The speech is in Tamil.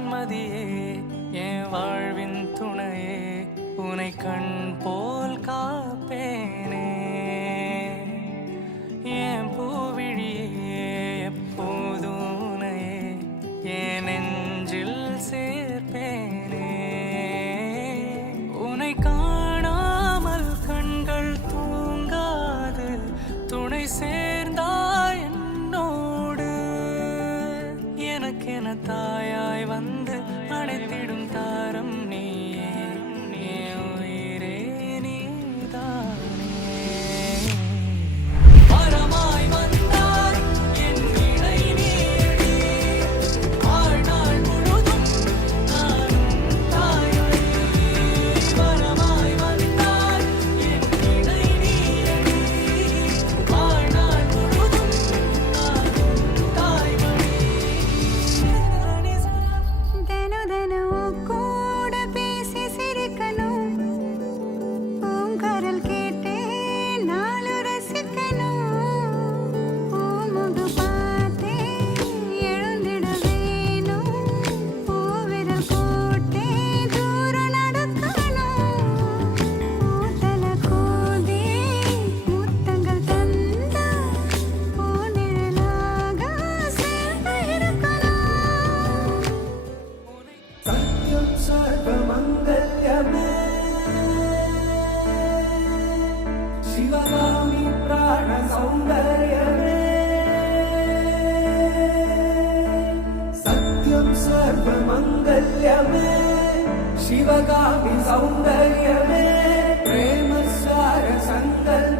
வான்மதியே என் வாழ்வின் துணையே உனை கண் போல் காப்பேனே என் பூவிழியே எப்போதும் உனையே என் நெஞ்சில் சேர்ப்பேனே உனை காணாமல் கண்கள் தூங்காது துணை சேர்ந்தாய் என்னோடு எனக்கென தாயாய் வந்து அணைத்திடும் தாரம் நீயே என் உயிரே நீதானே வரமாய் வந்தாய் என் இணை நீடி வாழ்நாள் முழுதும் நானும் தாய்வழி வரமாய் வந்தாய் என் இணை நீடி வாழ்நாள் முழுதும் நானும் தாய்வழி தினம் தினம் கூட பேசி சிரிக்கணும் பூங்கரல் கேட்டே நாளு ரசிக்கணும் பூமுக பார்த்தே எழுந்திட வேணும் பூவிரல் போட்டே தூரம் நடக்கணும் பூத்தல கோதி முத்தங்கள் தந்த பூநிழலாக சேர்ந்து இருக்கணும் सत्यं सर्वमङ्गल्यमे शिवगामि प्राणसौन्दर्यमे सत्यं सर्वमङ्गल्यमे शिवगामि सौन्दर्यमे प्रेमसार सङ्कल्प